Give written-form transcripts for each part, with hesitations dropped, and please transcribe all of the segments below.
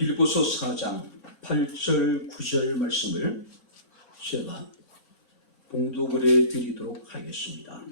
빌보서 4장 8절 9절 말씀을 제가 봉독을 해드리도록 하겠습니다.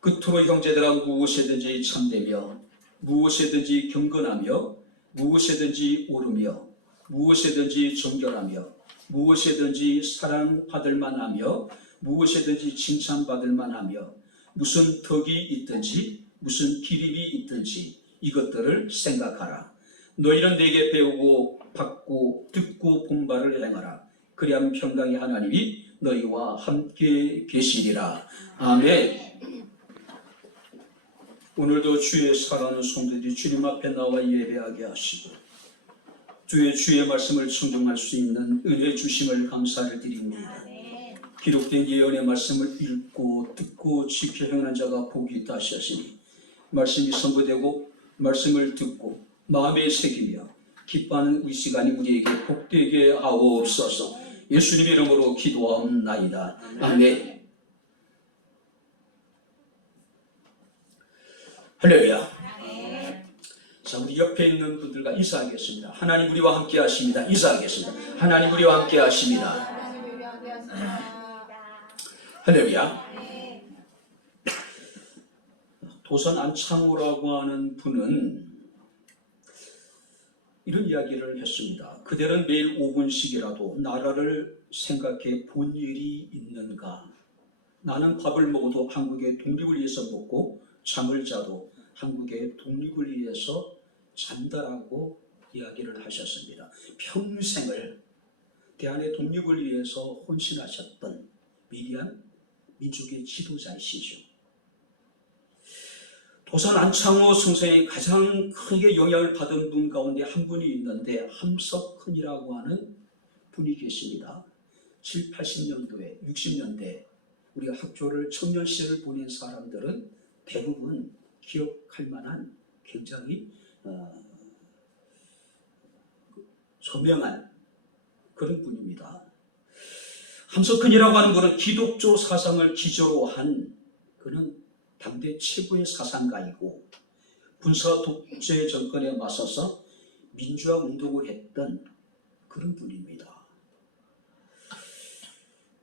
끝으로 형제들아 무엇이든지 참되며 무엇이든지 경건하며 무엇이든지 옳으며 무엇이든지 정결하며 무엇이든지 사랑받을 만하며 무엇이든지 칭찬받을 만하며 무슨 덕이 있든지 무슨 기림이 있든지 이것들을 생각하라. 너희는 내게 배우고 받고 듣고 본 바를 행하라. 그리하면 평강의 하나님이 너희와 함께 계시리라. 아멘. 오늘도 주의 사랑하는 성도들이 주님 앞에 나와 예배하게 하시고 주의 말씀을 청종할 수 있는 은혜 주심을 감사를 드립니다. 기록된 예언의 말씀을 읽고 듣고 지켜 행하는 자가 복이 있다 하셨으니 말씀이 선포되고 말씀을 듣고 마음에 새기며 기뻐하는 이 시간이 우리에게 복되게 하옵소서. 예수님 이름으로 기도하옵나이다. 아멘. 할렐루야. 자, 우리 옆에 있는 분들과 인사하겠습니다. 하나님 우리와 함께 하십니다. 인사하겠습니다. 하나님 우리와 함께 하십니다. 할렐루야. 도선 안창호라고 하는 분은 이런 이야기를 했습니다. 그대는 매일 5분씩이라도 나라를 생각해 본 일이 있는가? 나는 밥을 먹어도 한국의 독립을 위해서 먹고 잠을 자도 한국의 독립을 위해서 잔다라고 이야기를 하셨습니다. 평생을 대한의 독립을 위해서 헌신하셨던 위대한 민족의 지도자이시죠. 도선 안창호 선생이 가장 크게 영향을 받은 분 가운데 한 분이 있는데 함석헌이라고 하는 분이 계십니다. 7, 80년도에 60년대 우리가 학교를 청년 시절을 보낸 사람들은 대부분 기억할 만한 굉장히 저명한 그런 분입니다. 함석헌이라고 하는 분은 기독교 사상을 기조로 한 그는 당대 최고의 사상가이고 군사 독재 정권에 맞서서 민주화 운동을 했던 그런 분입니다.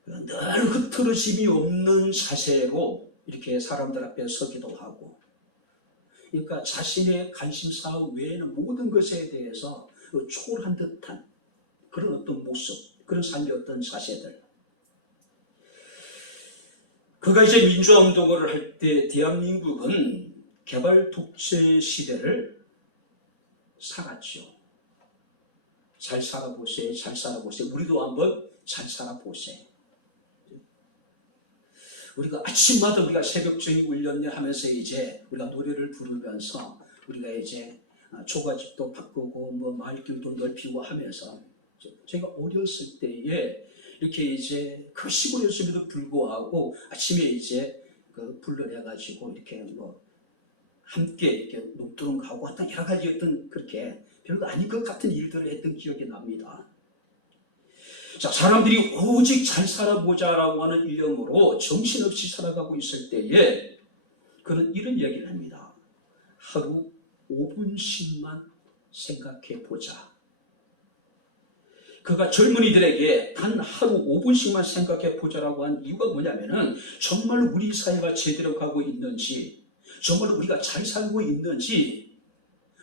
늘 흐트러짐이 없는 자세로 이렇게 사람들 앞에 서기도 하고, 그러니까 자신의 관심사 외에는 모든 것에 대해서 초월한 듯한 그런 어떤 모습, 그런 삶의 어떤 자세들. 그가 이제 민주화 운동을 할 때 대한민국은 개발 독재 시대를 살았죠. 잘 살아보세요. 잘 살아보세요. 우리도 한번 잘 살아보세요. 우리가 아침마다 우리가 새벽적인 훈련을 하면서 이제 우리가 노래를 부르면서 우리가 이제 초가집도 바꾸고 뭐 마을길도 넓히고 하면서 제가 어렸을 때에 이렇게 이제 그 시골이었음에도 불구하고 아침에 이제 그 불러내가지고 이렇게 뭐 함께 이렇게 녹두릉 가고 어떤 여러 가지 어떤 그렇게 별거 아닌 것 같은 일들을 했던 기억이 납니다. 자, 사람들이 오직 잘 살아보자라고 하는 일념으로 정신없이 살아가고 있을 때에 그는 이런 이야기를 합니다. 하루 5분씩만 생각해 보자. 그가 젊은이들에게 단 하루 5분씩만 생각해 보자라고 한 이유가 뭐냐면은 정말 우리 사회가 제대로 가고 있는지, 정말 우리가 잘 살고 있는지,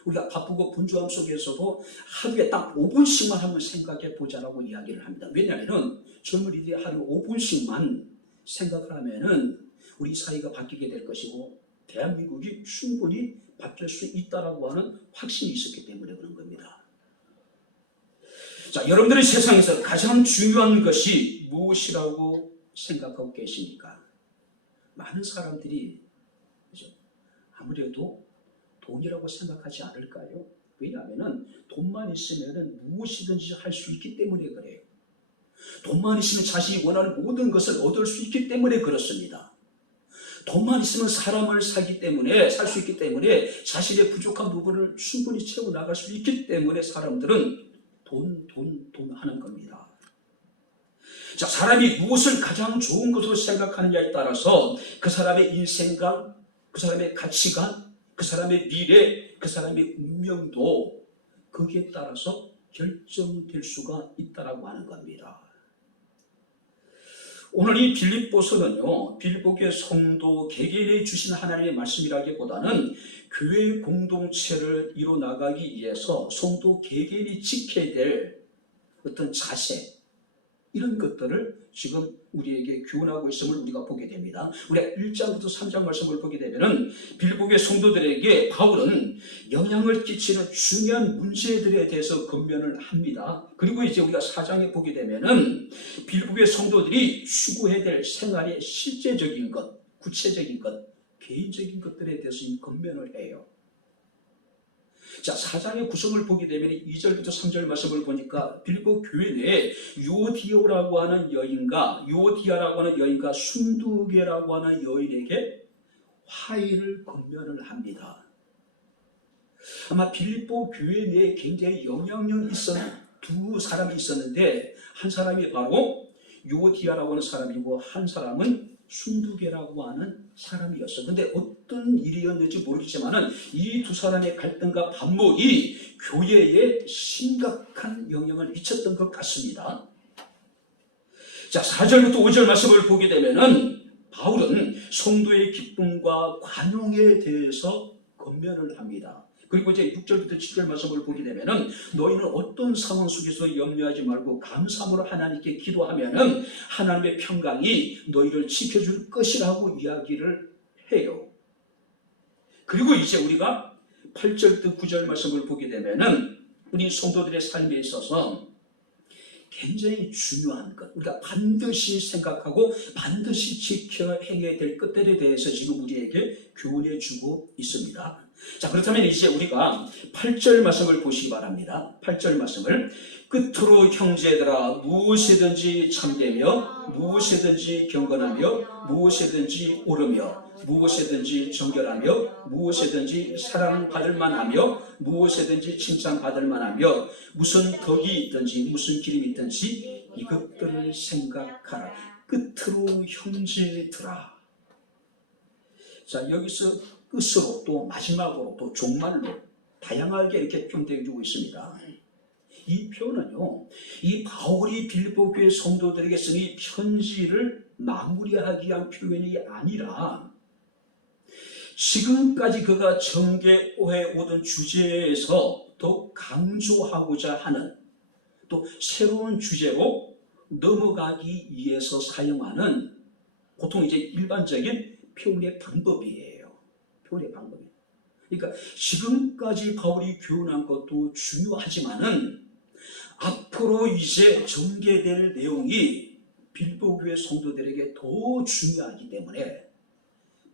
우리가 바쁘고 분주함 속에서도 하루에 딱 5분씩만 한번 생각해 보자라고 이야기를 합니다. 왜냐하면 젊은이들이 하루 5분씩만 생각을 하면은 우리 사회가 바뀌게 될 것이고 대한민국이 충분히 바뀔 수 있다라고 하는 확신이 있었기 때문에 그런 겁니다. 자, 여러분들의 세상에서 가장 중요한 것이 무엇이라고 생각하고 계십니까? 많은 사람들이 그죠? 아무래도 돈이라고 생각하지 않을까요? 왜냐하면 돈만 있으면 무엇이든지 할 수 있기 때문에 그래요. 돈만 있으면 자신이 원하는 모든 것을 얻을 수 있기 때문에 그렇습니다. 돈만 있으면 사람을 살 수 있기 때문에 자신의 부족한 부분을 충분히 채워 나갈 수 있기 때문에 사람들은 돈 하는 겁니다. 자, 사람이 무엇을 가장 좋은 것으로 생각하느냐에 따라서 그 사람의 인생관, 그 사람의 가치관, 그 사람의 미래, 그 사람의 운명도 거기에 따라서 결정될 수가 있다라고 하는 겁니다. 오늘 이 빌립보서는요, 빌립보교회 성도 개개인에 주신 하나님의 말씀이라기보다는 교회 공동체를 이뤄나가기 위해서 성도 개개인이 지켜야 될 어떤 자세, 이런 것들을 지금 우리에게 교훈하고 있음을 우리가 보게 됩니다. 우리가 1장부터 3장 말씀을 보게 되면은 빌립보교회 성도들에게 바울은 영향을 끼치는 중요한 문제들에 대해서 권면을 합니다. 그리고 이제 우리가 4장에 보게 되면은 빌립보교회 성도들이 추구해야 될 생활의 실제적인 것, 구체적인 것, 개인적인 것들에 대해서 이 권면을 해요. 자, 4장의 구성을 보게 되면 2절부터 3절 말씀을 보니까 빌립보 교회 내에 요디아라고 하는 여인과 순두계라고 하는 여인에게 화해를 권면을 합니다. 아마 빌립보 교회 내에 굉장히 영향력 있었던 두 사람이 있었는데, 한 사람이 바로 요디아라고 하는 사람이고 한 사람은 순두계라고 하는 사람이었어요. 근데 어떤 일이었는지 모르겠지만 이 두 사람의 갈등과 반목이 교회에 심각한 영향을 미쳤던 것 같습니다. 자, 4절부터 5절 말씀을 보게 되면은 바울은 성도의 기쁨과 관용에 대해서 권면을 합니다. 그리고 이제 6절부터 7절 말씀을 보게 되면은 너희는 어떤 상황 속에서 염려하지 말고 감사함으로 하나님께 기도하면은 하나님의 평강이 너희를 지켜줄 것이라고 이야기를 해요. 그리고 이제 우리가 8절부터 9절 말씀을 보게 되면은 우리 성도들의 삶에 있어서 굉장히 중요한 것, 우리가 반드시 생각하고 반드시 지켜 행해야 될 것들에 대해서 지금 우리에게 교훈해 주고 있습니다. 자, 그렇다면 이제 우리가 8절 말씀을 보시기 바랍니다. 8절 말씀을 끝으로 형제들아 무엇이든지 참되며 무엇이든지 경건하며 무엇이든지 옳으며 무엇이든지 정결하며 무엇이든지 사랑받을 만하며 무엇이든지 칭찬받을 만하며 무슨 덕이 있든지 무슨 기름이 있든지 이것들을 생각하라. 끝으로 형제들아. 자, 여기서 끝으로 또 마지막으로 또 종말로 다양하게 이렇게 표현되어 주고 있습니다. 이 표현은요, 이 바울이 빌립보 교회 성도들에게 쓴 이 편지를 마무리하기 위한 표현이 아니라 지금까지 그가 전개해 오던 주제에서 더 강조하고자 하는 또 새로운 주제로 넘어가기 위해서 사용하는 보통 이제 일반적인 표현의 방법이에요. 표현의 방법이. 그러니까 지금까지 바울이 교훈한 것도 중요하지만은 앞으로 이제 전개될 내용이 빌립보 교회 성도들에게 더 중요하기 때문에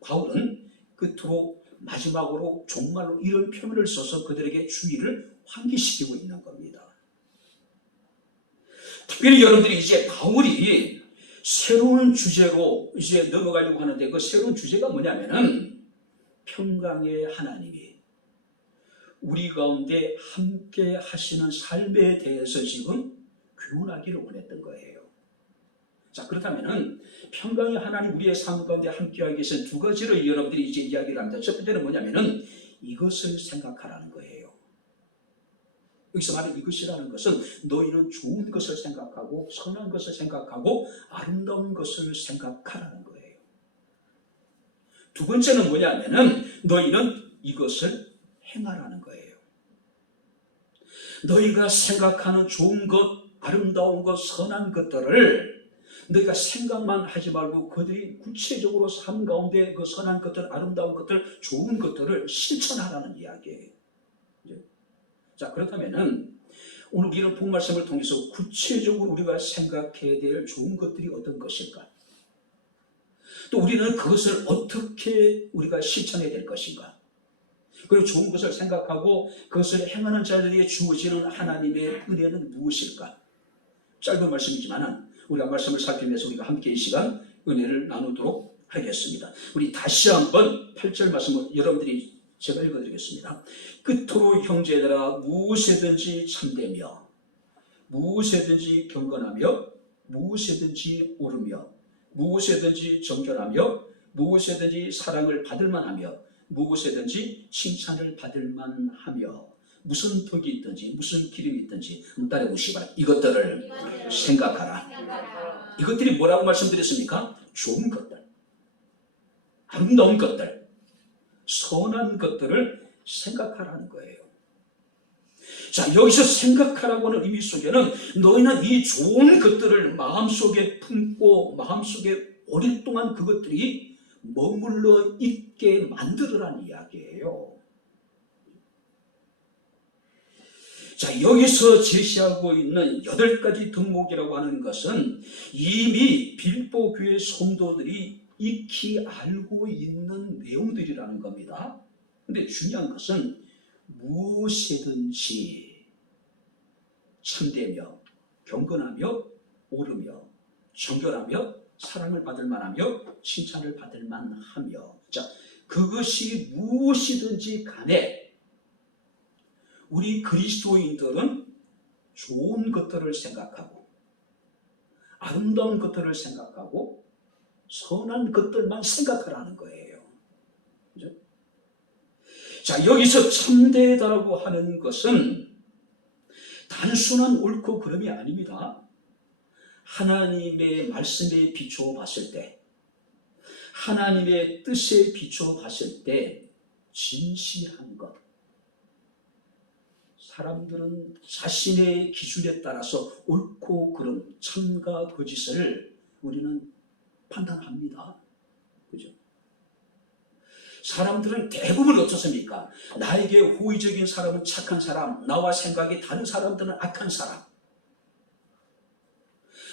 바울은 끝으로 마지막으로 종말로 이런 표현을 써서 그들에게 주의를 환기시키고 있는 겁니다. 특별히 여러분들이 이제 바울이 새로운 주제로 이제 넘어가려고 하는데 그 새로운 주제가 뭐냐면은 평강의 하나님이 우리 가운데 함께 하시는 삶에 대해서 지금 교훈하기를 원했던 거예요. 자, 그렇다면은 평강의 하나님 우리의 삶 가운데 함께하기 위해서 두 가지를 여러분들이 이제 이야기를 합니다. 첫 번째는 뭐냐면은 이것을 생각하라는 거예요. 여기서 말하는 이것이라는 것은 너희는 좋은 것을 생각하고 선한 것을 생각하고 아름다운 것을 생각하라는 거예요. 두 번째는 뭐냐면은 너희는 이것을 행하라는 거예요. 너희가 생각하는 좋은 것, 아름다운 것, 선한 것들을 너희가 생각만 하지 말고 그들이 구체적으로 삶 가운데 그 선한 것들, 아름다운 것들, 좋은 것들을 실천하라는 이야기예요. 자, 그렇다면은 오늘 이런 본 말씀을 통해서 구체적으로 우리가 생각해야 될 좋은 것들이 어떤 것일까? 또 우리는 그것을 어떻게 우리가 실천해야 될 것인가? 그리고 좋은 것을 생각하고 그것을 행하는 자들에게 주어지는 하나님의 은혜는 무엇일까? 짧은 말씀이지만 우리가 말씀을 살피면서 우리가 함께 이 시간 은혜를 나누도록 하겠습니다. 우리 다시 한번 8절 말씀을 여러분들이 제가 읽어드리겠습니다. 끝으로 형제들아 무엇이든지 참되며 무엇이든지 경건하며 무엇이든지 옳으며 무엇이든지 정결하며 무엇이든지 사랑을 받을 만하며 무엇에든지 칭찬을 받을 만하며 무슨 덕이 있든지 무슨 기름이 있든지 따라해보시기 바랍니다. 이것들을 생각하라. 이것들이 뭐라고 말씀드렸습니까? 좋은 것들, 아름다운 것들, 선한 것들을 생각하라는 거예요. 자, 여기서 생각하라고 하는 의미 속에는 너희는 이 좋은 것들을 마음속에 품고 마음속에 오랫동안 그것들이 머물러 있게 만들으라는 이야기예요. 자, 여기서 제시하고 있는 8가지 덕목이라고 하는 것은 이미 빌보 교회 성도들이 익히 알고 있는 내용들이라는 겁니다. 근데 중요한 것은 무엇이든지 참되며 경건하며 옳으며 정결하며 사랑을 받을 만하며 칭찬을 받을 만하며, 자, 그것이 무엇이든지 간에 우리 그리스도인들은 좋은 것들을 생각하고 아름다운 것들을 생각하고 선한 것들만 생각하라는 거예요. 그죠? 자, 여기서 참되다라고 하는 것은 단순한 옳고 그름이 아닙니다. 하나님의 말씀에 비추어 봤을 때, 하나님의 뜻에 비추어 봤을 때 진실한 것. 사람들은 자신의 기준에 따라서 옳고 그름, 참과 거짓을 우리는 판단합니다. 그죠? 사람들은 대부분 어떻습니까? 나에게 호의적인 사람은 착한 사람, 나와 생각이 다른 사람들은 악한 사람,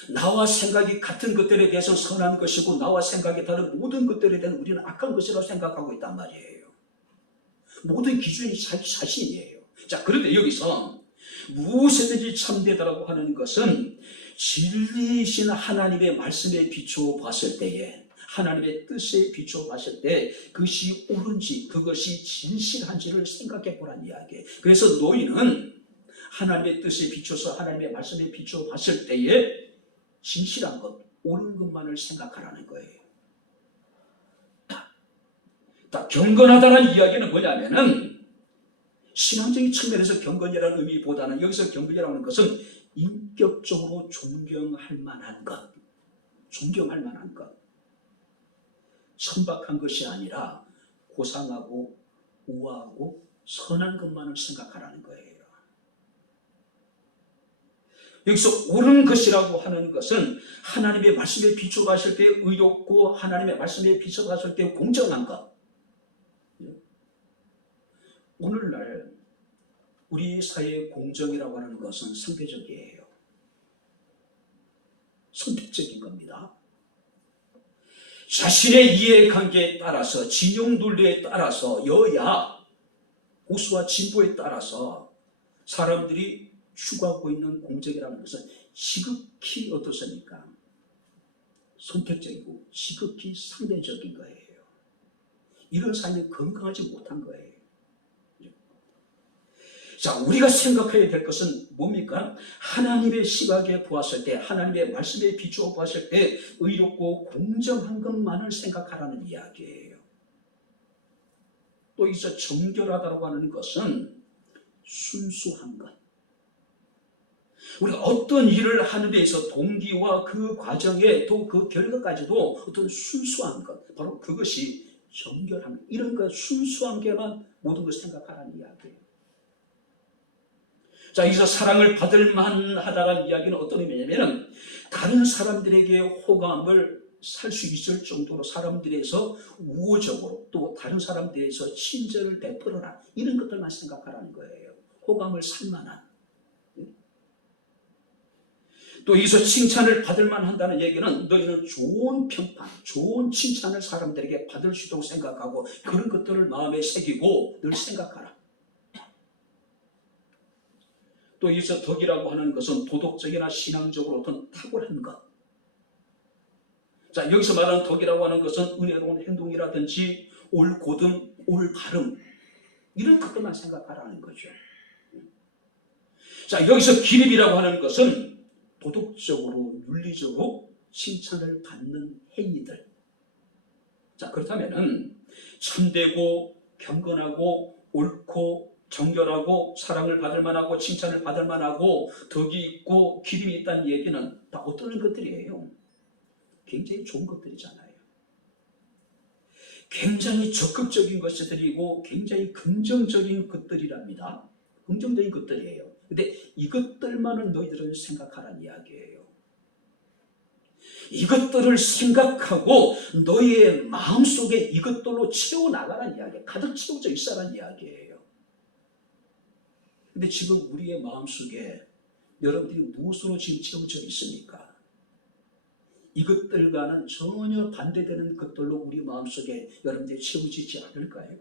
나와 생각이 같은 것들에 대해서 선한 것이고 나와 생각이 다른 모든 것들에 대해서 우리는 악한 것이라고 생각하고 있단 말이에요. 모든 기준이 자기 자신이에요. 자, 그런데 여기서 무엇이든지 참되다라고 하는 것은 진리이신 하나님의 말씀에 비추어 봤을 때에, 하나님의 뜻에 비추어 봤을 때 그것이 옳은지 그것이 진실한지를 생각해 보란 이야기예요. 그래서 너희는 하나님의 뜻에 비춰서 하나님의 말씀에 비추어 봤을 때에 진실한 것, 옳은 것만을 생각하라는 거예요. 경건하다는 이야기는 뭐냐면은 신앙적인 측면에서 경건이라는 의미보다는 여기서 경건이라고 하는 것은 인격적으로 존경할 만한 것, 존경할 만한 것, 천박한 것이 아니라 고상하고 우아하고 선한 것만을 생각하라는 거예요. 여기서 옳은 것이라고 하는 것은 하나님의 말씀에 비추어 봤을 때 의롭고 하나님의 말씀에 비추어 봤을 때 공정한 것. 오늘날 우리 사회의 공정이라고 하는 것은 상대적이에요. 선택적인 겁니다. 자신의 이해관계에 따라서, 진영 논리에 따라서, 여야, 보수와 진보에 따라서 사람들이 추구하고 있는 공정이라는 것은 지극히 어떻습니까? 선택적이고 지극히 상대적인 거예요. 이런 사회는 건강하지 못한 거예요. 자, 우리가 생각해야 될 것은 뭡니까? 하나님의 시각에 보았을 때, 하나님의 말씀에 비추어 보았을 때 의롭고 공정한 것만을 생각하라는 이야기예요. 또 여기서 정결하다고 하는 것은 순수한 것. 우리가 어떤 일을 하는 데 있어 동기와 그 과정에 또 그 결과까지도 어떤 순수한 것, 바로 그것이 정결한 것. 이런 것, 순수한 게만 모든 것을 생각하라는 이야기예요. 자, 여기서 사랑을 받을 만하다는 이야기는 어떤 의미냐면 다른 사람들에게 호감을 살 수 있을 정도로 사람들에서 우호적으로 또 다른 사람들에서 친절을 베풀어라, 이런 것들만 생각하라는 거예요. 호감을 살 만한. 또 여기서 칭찬을 받을 만한다는 얘기는 너희는 좋은 평판, 좋은 칭찬을 사람들에게 받을 수 있도록 생각하고 그런 것들을 마음에 새기고 늘 생각하라. 또 여기서 덕이라고 하는 것은 도덕적이나 신앙적으로 어떤 탁월한 것. 자, 여기서 말하는 덕이라고 하는 것은 은혜로운 행동이라든지 옳고듬, 올바름, 이런 것들만 생각하라는 거죠. 자, 여기서 기름이라고 하는 것은 도덕적으로, 윤리적으로 칭찬을 받는 행위들. 자, 그렇다면은 참되고 경건하고 옳고 정결하고 사랑을 받을 만하고 칭찬을 받을 만하고 덕이 있고 기름이 있다는 얘기는 다 어떤 것들이에요? 굉장히 좋은 것들이잖아요. 굉장히 적극적인 것들이고 굉장히 긍정적인 것들이랍니다. 긍정적인 것들이에요. 근데 이것들만을 너희들은 생각하라는 이야기예요. 이것들을 생각하고 너희의 마음속에 이것들로 채워나가라는 이야기예요. 가득 채워져 있어라는 이야기예요. 근데 지금 우리의 마음속에 여러분들이 무엇으로 지금 채워져 있습니까? 이것들과는 전혀 반대되는 것들로 우리 마음속에 여러분들이 채워지지 않을까요?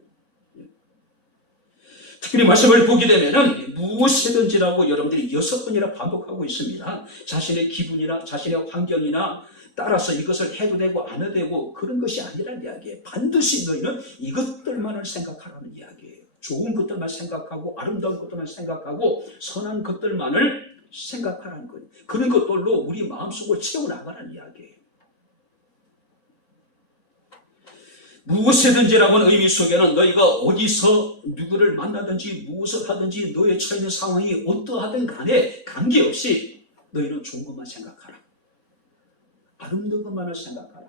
특별히 말씀을 보게 되면은 무엇이든지라고 여러분들이 6번이나 반복하고 있습니다. 자신의 기분이나 자신의 환경이나 따라서 이것을 해도 되고 안 해도 되고 그런 것이 아니라는 이야기예요. 반드시 너희는 이것들만을 생각하라는 이야기예요. 좋은 것들만 생각하고 아름다운 것들만 생각하고 선한 것들만을 생각하라는 거예요. 그런 것들로 우리 마음속을 채워나가라는 이야기예요. 무엇이든지라는 의미 속에는 너희가 어디서 누구를 만나든지 무엇을 하든지 너의 처해 있는 상황이 어떠하든 간에 관계없이 너희는 좋은 것만 생각하라. 아름다운 것만을 생각하라.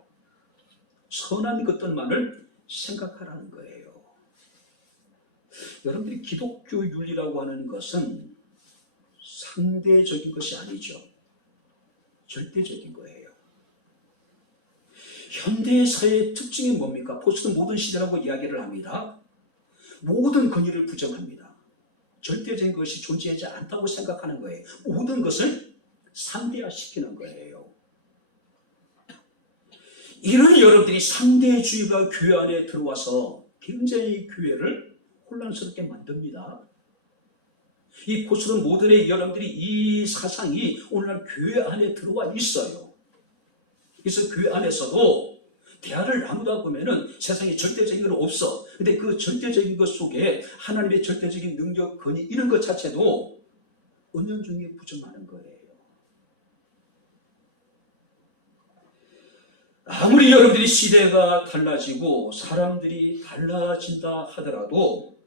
선한 것들만을 생각하라는 거예요. 여러분들이 기독교 윤리라고 하는 것은 상대적인 것이 아니죠. 절대적인 거예요. 현대사회의 특징이 뭡니까? 포스트 모던 시대라고 이야기를 합니다. 모든 권위를 부정합니다. 절대적인 것이 존재하지 않다고 생각하는 거예요. 모든 것을 상대화시키는 거예요. 이런 여러분들이 상대주의가 교회 안에 들어와서 굉장히 교회를 혼란스럽게 만듭니다. 이 포스트 모던의 여러분들이 이 사상이 오늘날 교회 안에 들어와 있어요. 그래서 교회 안에서도 대화를 나누다 보면은 세상에 절대적인 건 없어. 근데 그 절대적인 것 속에 하나님의 절대적인 능력, 권위 이런 것 자체도 은연중에 부정하는 거예요. 아무리 여러분들이 시대가 달라지고 사람들이 달라진다 하더라도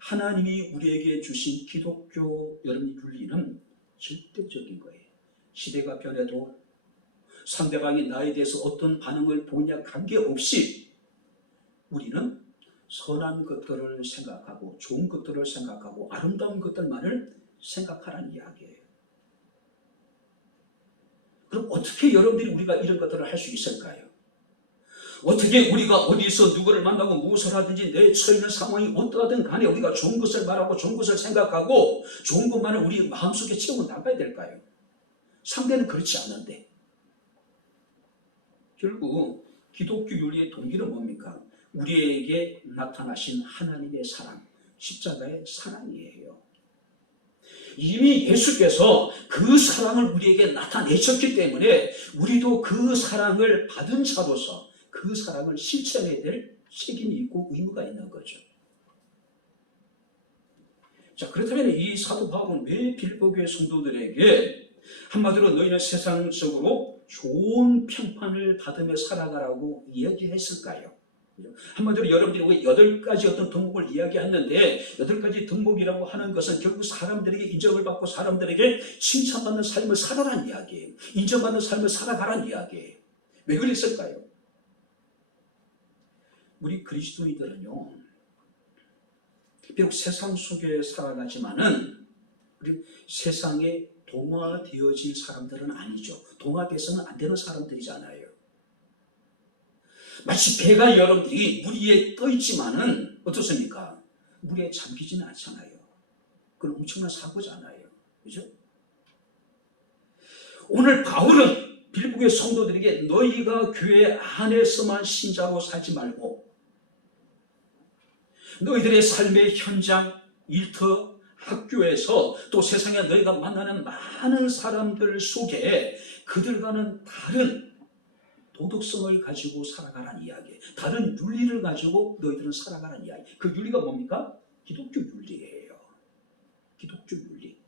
하나님이 우리에게 주신 기독교 여러분 윤리는 절대적인 거예요. 시대가 변해도 상대방이 나에 대해서 어떤 반응을 보느냐 관계없이 우리는 선한 것들을 생각하고 좋은 것들을 생각하고 아름다운 것들만을 생각하라는 이야기예요. 그럼 어떻게 여러분들이 우리가 이런 것들을 할 수 있을까요? 어떻게 우리가 어디서 누구를 만나고 무엇을 하든지 내 처해 있는 상황이 어떠하든 간에 우리가 좋은 것을 말하고 좋은 것을 생각하고 좋은 것만을 우리 마음속에 채워 나가야 될까요? 상대는 그렇지 않은데. 결국 기독교 윤리의 동기는 뭡니까? 우리에게 나타나신 하나님의 사랑, 십자가의 사랑이에요. 이미 예수께서 그 사랑을 우리에게 나타내셨기 때문에 우리도 그 사랑을 받은 자로서 그 사랑을 실천해야 될 책임이 있고 의무가 있는 거죠. 자, 그렇다면 이 사도 바울은 왜 빌보교의 성도들에게 한마디로 너희는 세상적으로 좋은 평판을 받으며 살아가라고 이야기했을까요? 한마디로 여러분들이 8가지 어떤 덕목을 이야기했는데 8가지 덕목이라고 하는 것은 결국 사람들에게 인정을 받고 사람들에게 칭찬받는 삶을 살아라는 이야기예요. 인정받는 삶을 살아가라는 이야기예요. 왜 그랬을까요? 우리 그리스도인들은요, 비록 세상 속에 살아가지만은 우리 세상에 동화되어질 사람들은 아니죠. 동화돼서는 안 되는 사람들이잖아요. 마치 배가 여러분들이 물 위에 떠 있지만은 어떻습니까? 물에 잠기지는 않잖아요. 그건 엄청난 사고잖아요. 그죠? 오늘 바울은 빌보교의 성도들에게 너희가 교회 안에서만 신자로 살지 말고 너희들의 삶의 현장, 일터, 학교에서 또 세상에 너희가 만나는 많은 사람들 속에 그들과는 다른 도덕성을 가지고 살아가라는 이야기, 다른 윤리를 가지고 너희들은 살아가라는 이야기. 그 윤리가 뭡니까? 기독교 윤리예요. 기독교 윤리.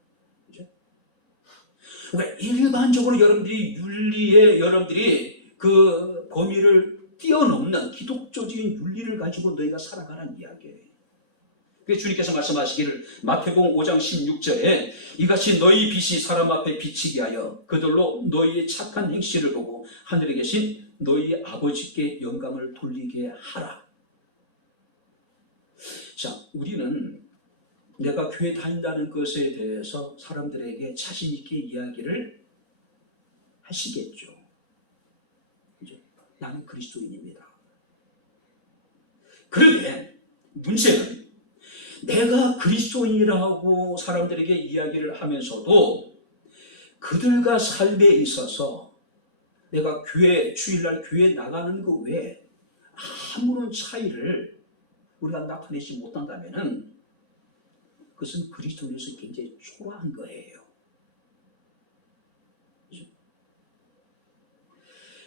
그죠? 그러니까 일반적으로 여러분들이 윤리에 여러분들이 그 범위를 뛰어넘는 기독교적인 윤리를 가지고 너희가 살아가라는 이야기예요. 주님께서 말씀하시기를 마태복음 5장 16절에 이같이 너희 빛이 사람 앞에 비치게 하여 그들로 너희의 착한 행실을 보고 하늘에 계신 너희 아버지께 영광을 돌리게 하라. 자, 우리는 내가 교회 다닌다는 것에 대해서 사람들에게 자신 있게 이야기를 하시겠죠. 나는 그리스도인입니다. 그런데 문제는 내가 그리스도인이라고 사람들에게 이야기를 하면서도 그들과 삶에 있어서 내가 주일날 교회 나가는 것 외에 아무런 차이를 우리가 나타내지 못한다면 그것은 그리스도인에서 굉장히 초라한 거예요.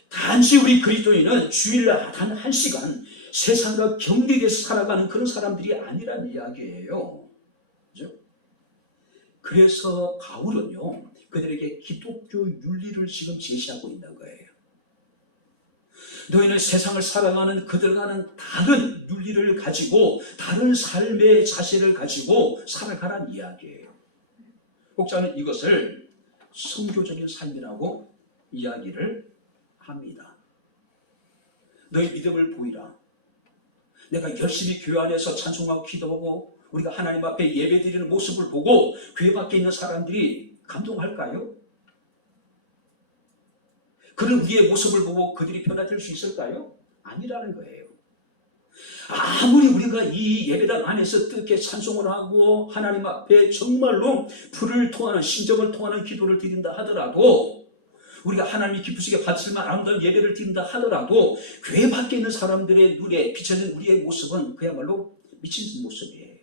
단지 우리 그리스도인은 주일날 단 1시간 세상과 경계에서 살아가는 그런 사람들이 아니란 이야기예요. 그죠? 그래서 바울은요, 그들에게 기독교 윤리를 지금 제시하고 있는 거예요. 너희는 세상을 살아가는 그들과는 다른 윤리를 가지고 다른 삶의 자세를 가지고 살아가란 이야기예요. 혹자는 이것을 선교적인 삶이라고 이야기를 합니다. 너희 믿음을 보이라. 내가 열심히 교회 안에서 찬송하고 기도하고 우리가 하나님 앞에 예배드리는 모습을 보고 교회 밖에 있는 사람들이 감동할까요? 그런 우리의 모습을 보고 그들이 변화될 수 있을까요? 아니라는 거예요. 아무리 우리가 이 예배당 안에서 뜨겁게 찬송을 하고 하나님 앞에 정말로 불을 통하는 심정을 통하는 기도를 드린다 하더라도 우리가 하나님이 기쁘시게 받으실 만한 아름다운 예배를 드린다 하더라도 교회 밖에 있는 사람들의 눈에 비춰진 우리의 모습은 그야말로 미친 모습이에요.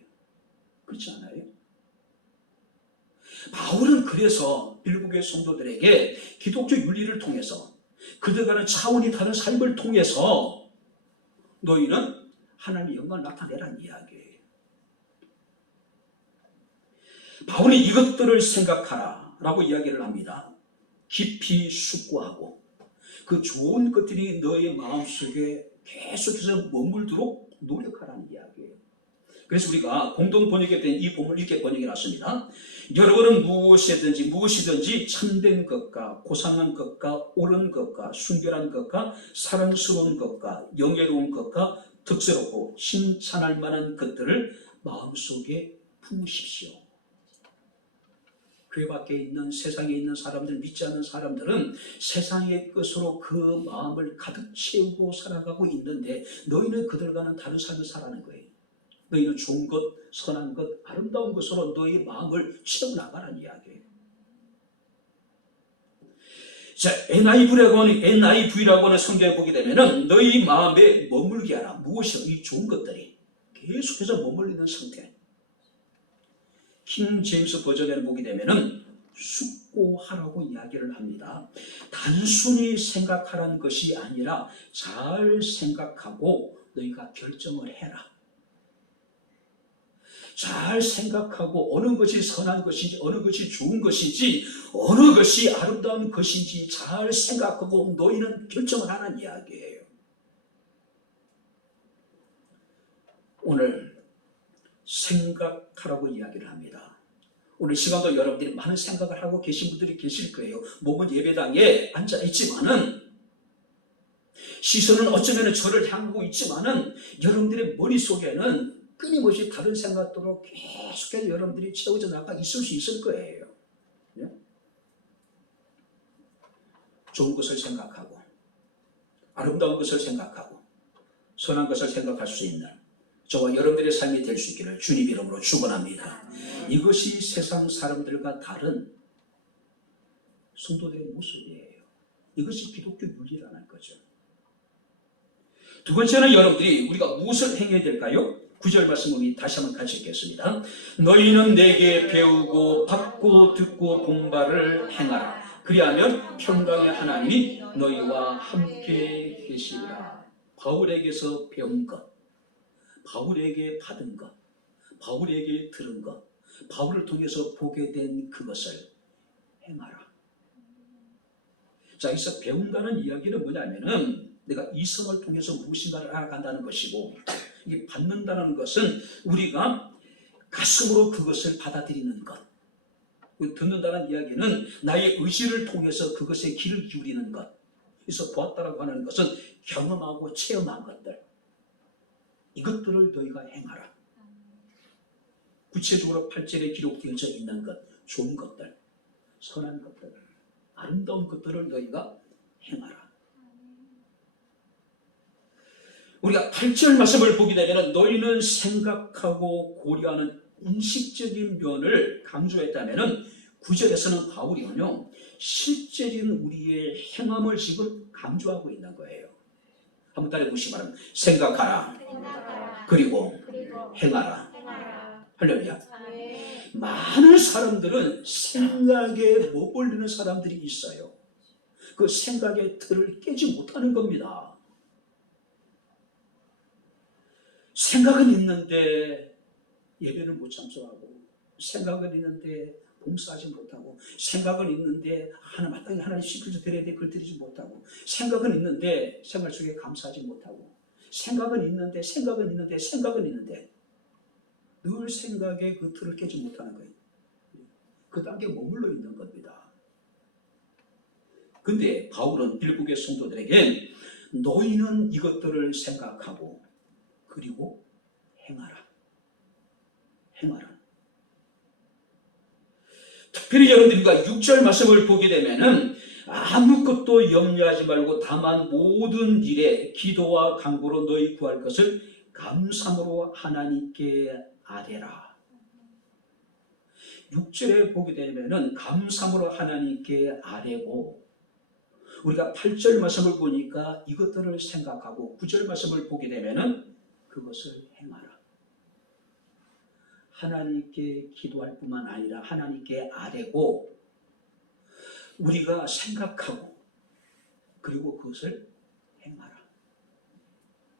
그렇지 않아요? 바울은 그래서 빌립보교회 성도들에게 기독교 윤리를 통해서 그들과는 차원이 다른 삶을 통해서 너희는 하나님의 영광을 나타내라는 이야기예요. 바울은 이것들을 생각하라 라고 이야기를 합니다. 깊이 숙고하고 그 좋은 것들이 너의 마음속에 계속해서 머물도록 노력하라는 이야기예요. 그래서 우리가 공동 번역에 된 이 본문을 이렇게 번역해 놨습니다. 여러분은 무엇이든지 참된 것과 고상한 것과 옳은 것과 순결한 것과 사랑스러운 것과 영예로운 것과 덕스럽고 칭찬할 만한 것들을 마음속에 품으십시오. 교회 밖에 있는 세상에 있는 사람들, 믿지 않는 사람들은 세상의 것으로 그 마음을 가득 채우고 살아가고 있는데 너희는 그들과는 다른 삶을 살아가는 거예요. 너희는 좋은 것, 선한 것, 아름다운 것으로 너희 마음을 채워나가라는 이야기예요. 자, NIV라고 하는 성경을 보게 되면은 너희 마음에 머물게 하라. 무엇이요? 이 좋은 것들이 계속해서 머물리는 상태. 킹 제임스 버전을 보게 되면은 숙고하라고 이야기를 합니다. 단순히 생각하라는 것이 아니라 잘 생각하고 너희가 결정을 해라. 잘 생각하고 어느 것이 선한 것인지 어느 것이 좋은 것인지 어느 것이 아름다운 것인지 잘 생각하고 너희는 결정을 하라는 이야기예요. 오늘 생각하라고 이야기를 합니다. 오늘 시간도 여러분들이 많은 생각을 하고 계신 분들이 계실 거예요. 몸은 예배당에 앉아있지만은 시선은 어쩌면 저를 향하고 있지만은 여러분들의 머릿속에는 끊임없이 다른 생각들로 계속해서 여러분들이 채워져 나가 있을 수 있을 거예요. 네? 좋은 것을 생각하고 아름다운 것을 생각하고 선한 것을 생각할 수 있는 저와 여러분들의 삶이 될 수 있기를 주님 이름으로 축원합니다. 이것이 세상 사람들과 다른 성도들의 모습이에요. 이것이 기독교 윤리라는 거죠. 두 번째는 여러분들이 우리가 무엇을 행해야 될까요? 9절 말씀을 다시 한번 같이 읽겠습니다. 너희는 내게 배우고 받고 듣고 본 바를 행하라. 그리하면 평강의 하나님이 너희와 함께 계시리라. 바울에게서 배운 것, 바울에게 받은 것, 바울에게 들은 것, 바울을 통해서 보게 된 그것을 행하라. 자, 여기서 배운다는 이야기는 뭐냐면은 내가 이성을 통해서 무엇인가를 알아간다는 것이고, 이 받는다는 것은 우리가 가슴으로 그것을 받아들이는 것. 듣는다는 이야기는 나의 의지를 통해서 그것에 귀를 기울이는 것. 그래서 보았다라고 하는 것은 경험하고 체험한 것들. 이것들을 너희가 행하라. 구체적으로 8절에 기록되어져 있는 것, 좋은 것들, 선한 것들, 아름다운 것들을 너희가 행하라. 우리가 8절 말씀을 보게 되면 너희는 생각하고 고려하는 인식적인 면을 강조했다면 9절에서는 바울이요 실제적인 우리의 행함을 지금 강조하고 있는 거예요. 한번 따라해 보시기 바랍니다. 생각하라. 그리고 행하라. 할렐루야. 많은 사람들은 생각에 못 올리는 사람들이 있어요. 그 생각의 틀을 깨지 못하는 겁니다. 생각은 있는데 예배를 못 참석하고, 생각은 있는데 봉사하지 못하고, 생각은 있는데 마땅히 하나님 시키지 드려야 돼 그걸 드리지 못하고, 생각은 있는데 생활 속에 감사하지 못하고, 생각은 있는데 늘 생각에 그 틀을 깨지 못하는 거예요. 그 단계에 머물러 있는 겁니다. 근데 바울은 빌립보의 성도들에게 너희는 이것들을 생각하고 그리고 행하라. 특별히 여러분들과 6절 말씀을 보게 되면은 아무것도 염려하지 말고 다만 모든 일에 기도와 간구로 너희 구할 것을 감사함으로 하나님께 아뢰라. 6절에 보게 되면은 감사함으로 하나님께 아뢰고, 우리가 8절 말씀을 보니까 이것들을 생각하고 9절 말씀을 보게 되면은 그것을 행하라. 하나님께 기도할 뿐만 아니라 하나님께 아뢰고, 우리가 생각하고 그리고 그것을 행하라.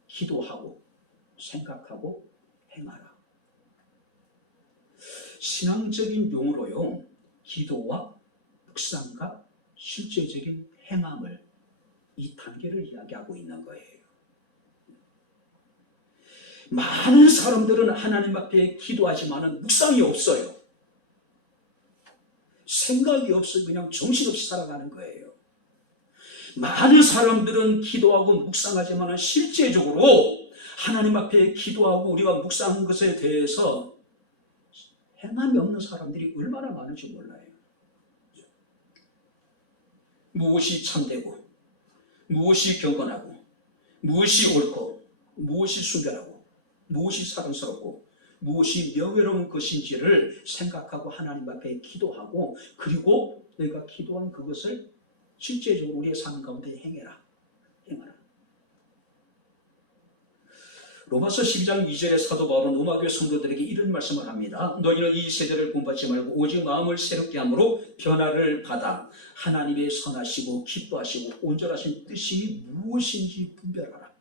기도하고 생각하고 행하라. 신앙적인 용어로요, 기도와 묵상과 실제적인 행함을, 이 단계를 이야기하고 있는 거예요. 많은 사람들은 하나님 앞에 기도하지만은 묵상이 없어요. 생각이 없어 그냥 정신없이 살아가는 거예요. 많은 사람들은 기도하고 묵상하지만은 실제적으로 하나님 앞에 기도하고 우리가 묵상한 것에 대해서 행함이 없는 사람들이 얼마나 많은지 몰라요. 무엇이 참되고, 무엇이 경건하고, 무엇이 옳고, 무엇이 순결하고, 무엇이 사랑스럽고, 무엇이 명예로운 것인지를 생각하고 하나님 앞에 기도하고, 그리고 너희가 기도한 그것을 실제적으로 우리의 삶 가운데 행하라. 로마서 12장 2절에 사도 바울은 로마교회 성도들에게 이런 말씀을 합니다. 너희는 이 세대를 본받지 말고 오직 마음을 새롭게 함으로 변화를 받아 하나님의 선하시고 기뻐하시고 온전하신 뜻이 무엇인지 분별하라.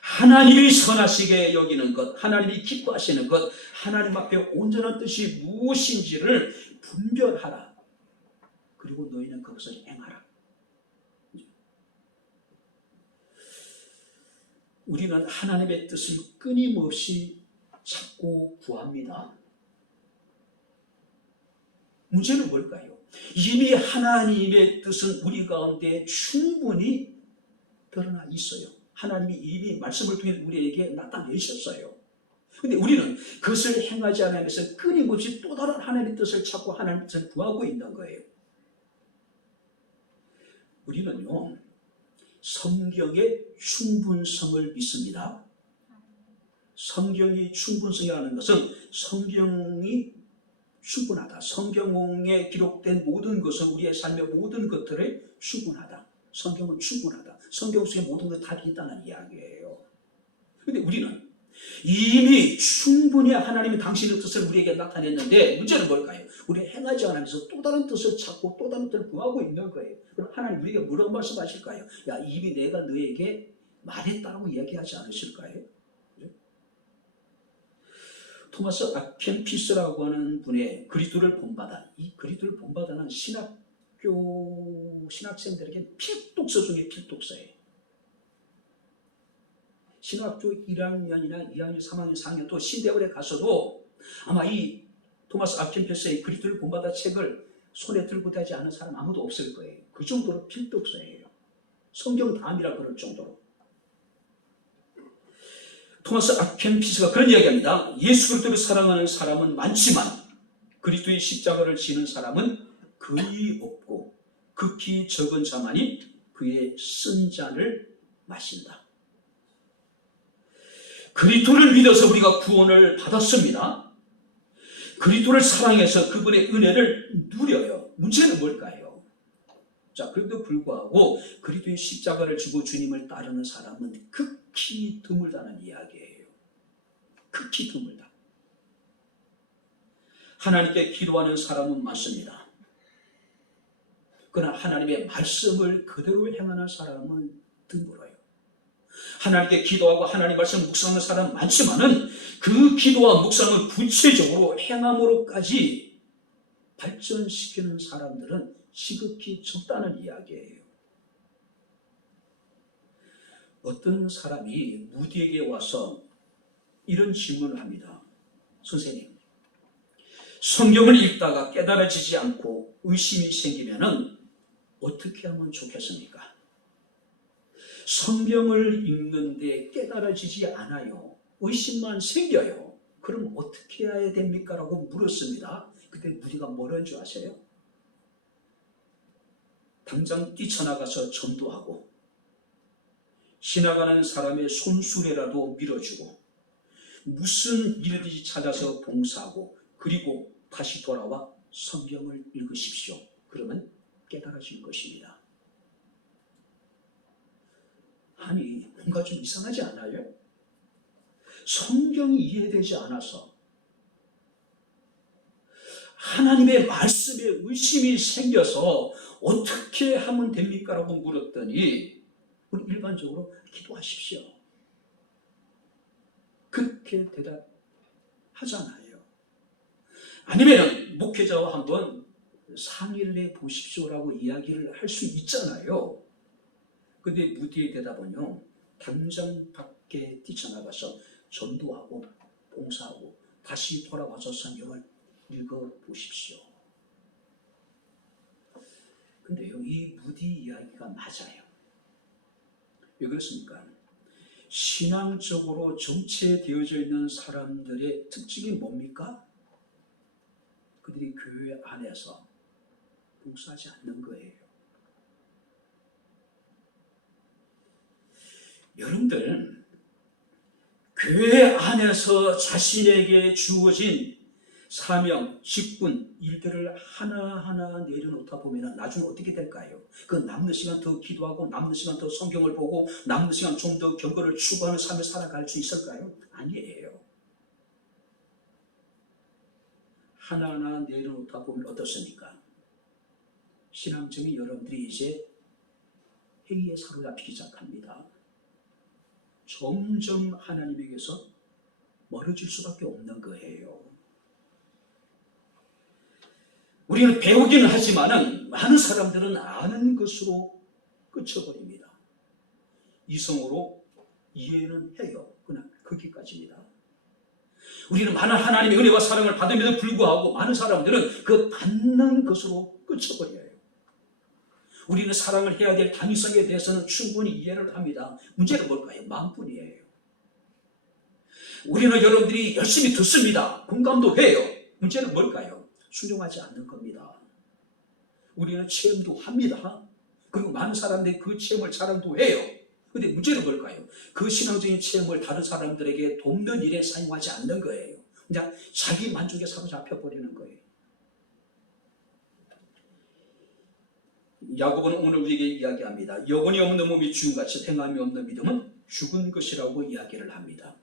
하나님이 선하시게 여기는 것, 하나님이 기뻐하시는 것, 하나님 앞에 온전한 뜻이 무엇인지를 분별하라. 그리고 너희는 그것을 행하라. 우리는 하나님의 뜻을 끊임없이 찾고 구합니다. 문제는 뭘까요? 이미 하나님의 뜻은 우리 가운데 충분히 드러나 있어요. 하나님이 이미 말씀을 통해 우리에게 나타내셨어요. 그런데 우리는 그것을 행하지 않으면서 끊임없이 또 다른 하나님의 뜻을 찾고 하나님의 뜻을 구하고 있는 거예요. 우리는요, 성경의 충분성을 믿습니다. 성경이 충분성이라는 것은 성경이 충분하다. 성경에 기록된 모든 것은 우리의 삶의 모든 것들에 충분하다. 성경은 충분하다. 성경 속에 모든 것 답이 있다는 이야기예요. 그런데 우리는 이미 충분히 하나님이 당신의 뜻을 우리에게 나타냈는데 문제는 뭘까요? 우리 행하지 않으면서 또 다른 뜻을 찾고 또 다른 뜻을 구하고 있는 거예요. 그럼 하나님 우리에게 뭐라고 말씀하실까요? 야, 이미 내가 너에게 말했다고 이야기하지 않으실까요? 토마스 아켄피스라고 하는 분의 그리스도를 본받아, 이 그리스도를 본받아는 신학생들에게 필독서 중에 필독서예요. 신학교 1학년이나 2학년, 3학년, 4학년 또 신대원에 가서도 아마 이 토마스 아퀴나스의 그리스도를 본받아 책을 손에 들고 다니지 않은 사람 아무도 없을 거예요. 그 정도로 필독서예요. 성경 다음이라 그럴 정도로. 토마스 아퀴나스가 그런 이야기합니다. 예수 그리스도를 사랑하는 사람은 많지만 그리스도의 십자가를 지는 사람은 거의 없고 극히 적은 자만이 그의 쓴 잔을 마신다. 그리스도를 믿어서 우리가 구원을 받았습니다. 그리스도를 사랑해서 그분의 은혜를 누려요. 문제는 뭘까요? 자, 그런데도 불구하고 그리스도의 십자가를 지고 주님을 따르는 사람은 극히 드물다는 이야기예요. 극히 드물다. 하나님께 기도하는 사람은 많습니다. 그러나 하나님의 말씀을 그대로 행하는 사람은 드물어요. 하나님께 기도하고 하나님 말씀을 묵상하는 사람은 많지만은 그 기도와 묵상을 구체적으로 행함으로까지 발전시키는 사람들은 지극히 적다는 이야기예요. 어떤 사람이 무디에게 와서 이런 질문을 합니다. 선생님, 성경을 읽다가 깨달아지지 않고 의심이 생기면은 어떻게 하면 좋겠습니까? 성경을 읽는데 깨달아지지 않아요. 의심만 생겨요. 그럼 어떻게 해야 됩니까? 라고 물었습니다. 그때 무디가 뭐라는 줄 아세요? 당장 뛰쳐나가서 전도하고 지나가는 사람의 손수레라도 밀어주고 무슨 일이든지 찾아서 봉사하고 그리고 다시 돌아와 성경을 읽으십시오. 그러면 깨달아질 것입니다. 아니, 뭔가 좀 이상하지 않아요? 성경이 이해되지 않아서 하나님의 말씀에 의심이 생겨서 어떻게 하면 됩니까? 라고 물었더니 우리 일반적으로 기도하십시오. 그렇게 대답하잖아요. 아니면 목회자와 한번 상의를 해보십시오라고 이야기를 할 수 있잖아요. 근데 무디의 대답은요, 당장 밖에 뛰쳐나가서 전도하고 봉사하고 다시 돌아와서 성경을 읽어보십시오. 근데요, 이 무디 이야기가 맞아요. 왜 그렇습니까? 신앙적으로 정체되어져 있는 사람들의 특징이 뭡니까? 그들이 교회 안에서 봉사하지 않는 거예요. 여러분들, 교회 안에서 자신에게 주어진 사명, 직분, 일들을 하나하나 내려놓다 보면 나중에 어떻게 될까요? 그 남는 시간 더 기도하고 남는 시간 더 성경을 보고 남는 시간 좀 더 경건을 추구하는 삶을 살아갈 수 있을까요? 아니에요. 하나하나 내려놓다 보면 어떻습니까? 신앙적인 여러분들이 이제 회의에 사로잡히기 시작합니다. 점점 하나님에게서 멀어질 수밖에 없는 거예요. 우리는 배우기는 하지만은 많은 사람들은 아는 것으로 그쳐버립니다. 이성으로 이해는 해요. 그냥 거기까지입니다. 우리는 많은 하나님의 은혜와 사랑을 받음에도 불구하고 많은 사람들은 그 받는 것으로 그쳐버려요. 우리는 사랑을 해야 될 당위성에 대해서는 충분히 이해를 합니다. 문제는 뭘까요? 마음뿐이에요. 우리는 여러분들이 열심히 듣습니다. 공감도 해요. 문제는 뭘까요? 순종하지 않는 겁니다. 우리는 체험도 합니다. 그리고 많은 사람들이 그 체험을 자랑도 해요. 그런데 문제는 뭘까요? 그 신앙적인 체험을 다른 사람들에게 돕는 일에 사용하지 않는 거예요. 그냥 자기 만족에 사로잡혀 버리는 거예요. 야고보는 오늘 우리에게 이야기합니다. 영혼이 없는 몸이 죽음같이 행함이 없는 믿음은 죽은 것이라고 이야기를 합니다.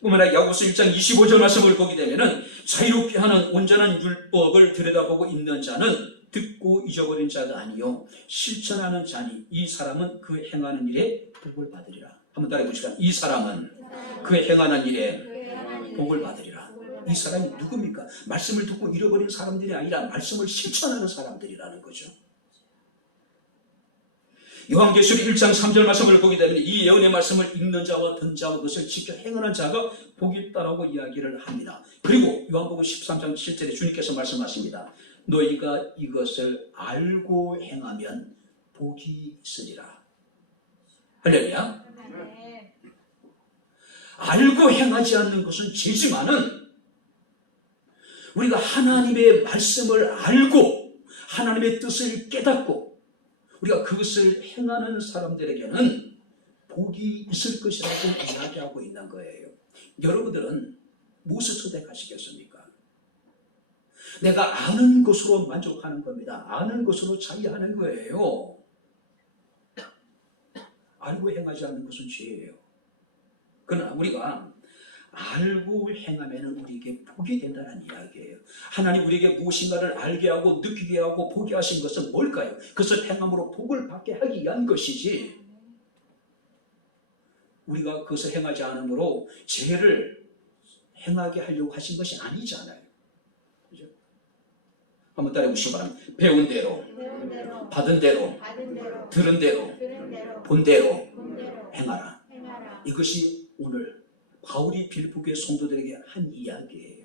뿐만 아니라 야고보서 1장 25절 말씀을 보게 되면 자유롭게 하는 온전한 율법을 들여다보고 있는 자는 듣고 잊어버린 자가 아니요 실천하는 자니 이 사람은 그 행하는 일에 복을 받으리라. 한번 따라해 보시죠. 이 사람은 그 행하는 일에 복을 받으리라. 이 사람이 누굽니까? 말씀을 듣고 잃어버린 사람들이 아니라 말씀을 실천하는 사람들이라는 거죠. 요한계시록 1장 3절 말씀을 보게 되면 이 예언의 말씀을 읽는 자와 듣는 자와 그것을 지켜 행하는 자가 복이 있다라고 이야기를 합니다. 그리고 요한복음 13장 7절에 주님께서 말씀하십니다. 너희가 이것을 알고 행하면 복이 있으리라. 할렐루야. 알고 행하지 않는 것은 죄지만은 우리가 하나님의 말씀을 알고 하나님의 뜻을 깨닫고 우리가 그것을 행하는 사람들에게는 복이 있을 것이라고 이야기하고 있는 거예요. 여러분들은 무엇을 선택하시겠습니까? 내가 아는 것으로 만족하는 겁니다. 아는 것으로 자유하는 거예요. 알고 행하지 않는 것은 죄예요. 그러나 우리가 알고 행하면 우리에게 복이 된다는 이야기예요. 하나님 우리에게 무엇인가를 알게 하고 느끼게 하고 보게 하신 것은 뭘까요? 그것을 행함으로 복을 받게 하기 위한 것이지 우리가 그것을 행하지 않으므로 죄를 행하게 하려고 하신 것이 아니잖아요. 그죠? 한번 따라해 보시기 바랍니다. 배운 대로, 받은 대로, 들은 대로, 본 대로 행하라. 이것이 오늘 바울이 빌립보교회 성도들에게 한 이야기예요.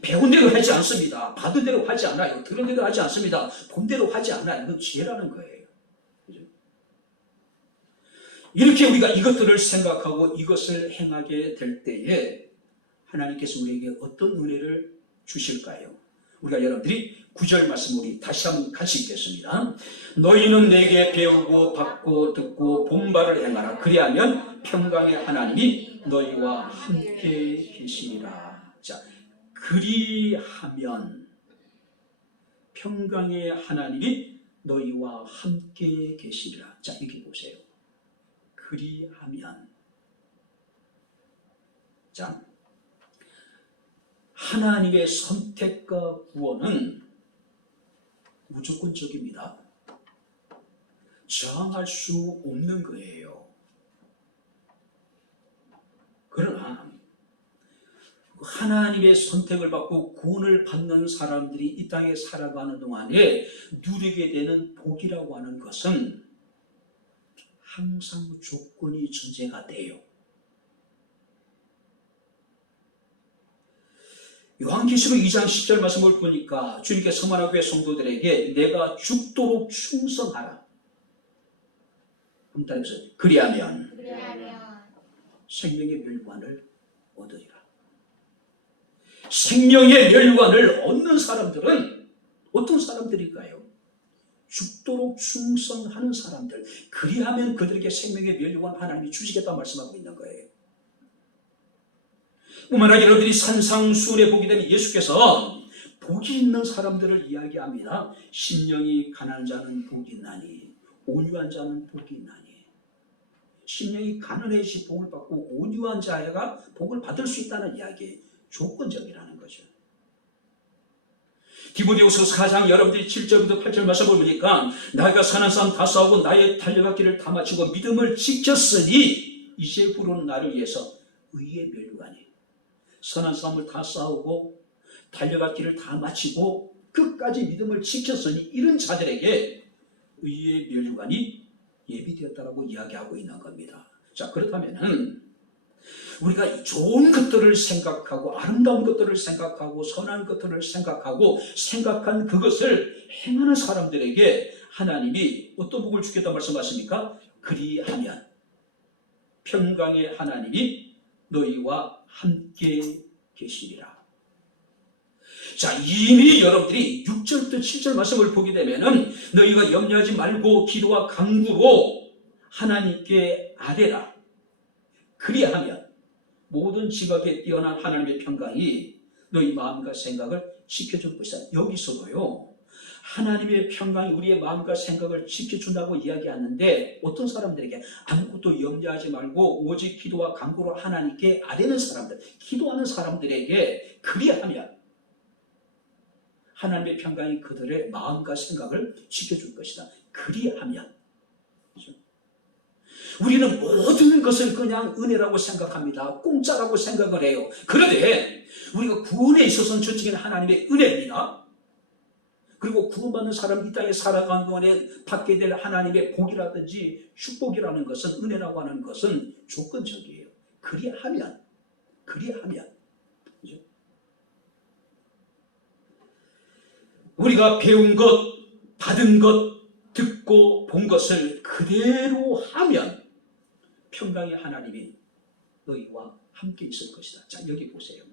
배운 대로 하지 않습니다. 받은 대로 하지 않아요. 들은 대로 하지 않습니다. 본 대로 하지 않아요. 그건 죄라는 거예요. 그죠? 이렇게 우리가 이것들을 생각하고 이것을 행하게 될 때에 하나님께서 우리에게 어떤 은혜를 주실까요? 우리가 여러분들이 9절 말씀 우리 다시 한번 같이 읽겠습니다. 너희는 내게 배우고 받고 듣고 본 바를 행하라. 그리하면 평강의 하나님이 너희와 함께 계시리라. 자, 그리하면 평강의 하나님이 너희와 함께 계시리라. 자, 이렇게 보세요. 그리하면. 자, 하나님의 선택과 구원은 무조건적입니다. 저항할 수 없는 거예요. 그러나 하나님의 선택을 받고 구원을 받는 사람들이 이 땅에 살아가는 동안에 누리게 되는 복이라고 하는 것은 항상 조건이 존재가 돼요. 요한계시록 2장 10절 말씀을 보니까 주님께서 서만한 교회 성도들에게 내가 죽도록 충성하라. 그리하면 생명의 멸관을 얻으리라. 생명의 멸관을 얻는 사람들은 어떤 사람들일까요? 죽도록 충성하는 사람들. 그리하면 그들에게 생명의 멸관 하나님이 주시겠다고 말씀하고 있는 거예요. 뿐만 아니라 여러분들이 산상수훈에 보게 되면 예수께서 복이 있는 사람들을 이야기합니다. 심령이 가난한 자는 복이 있나니 온유한 자는 복이 있나니. 심령이 가난해지 복을 받고 온유한 자가 복을 받을 수 있다는 이야기, 조건적이라는 거죠. 디모데후서 4장 여러분들이 7절부터 8절 말씀을 보니까 나가 선한 싸움 다 싸우고 나의 달려갈 길을 다 마치고 믿음을 지켰으니 이제부로는 나를 위해서 의의 멸관이. 선한 싸움을 다 싸우고 달려갈 길을 다 마치고 끝까지 믿음을 지켰으니 이런 자들에게 의의 멸관이 예비되었다라고 이야기하고 있는 겁니다. 자, 그렇다면은 우리가 좋은 것들을 생각하고 아름다운 것들을 생각하고 선한 것들을 생각하고 생각한 그것을 행하는 사람들에게 하나님이 어떤 복을 주겠다고 말씀하십니까? 그리하면 평강의 하나님이 너희와 함께 계시리라. 자, 이미 여러분들이 6절부터 7절 말씀을 보게 되면은 너희가 염려하지 말고 기도와 간구로 하나님께 아뢰라. 그리하면 모든 지각에 뛰어난 하나님의 평강이 너희 마음과 생각을 지켜줄 것이다. 여기서도요, 하나님의 평강이 우리의 마음과 생각을 지켜준다고 이야기하는데 어떤 사람들에게 아무것도 염려하지 말고 오직 기도와 간구로 하나님께 아뢰는 사람들, 기도하는 사람들에게 그리하면 하나님의 평강이 그들의 마음과 생각을 지켜줄 것이다. 그리하면. 그렇죠? 우리는 모든 것을 그냥 은혜라고 생각합니다. 공짜라고 생각을 해요. 그런데 우리가 구원에 있어서는 전적인 하나님의 은혜입니다. 그리고 구원받는 사람 이 땅에 살아가는 동안에 받게 될 하나님의 복이라든지 축복이라는 것은, 은혜라고 하는 것은 조건적이에요. 그리하면 그죠? 우리가 배운 것, 받은 것, 듣고 본 것을 그대로 하면 평강의 하나님이 너희와 함께 있을 것이다. 자, 여기 보세요.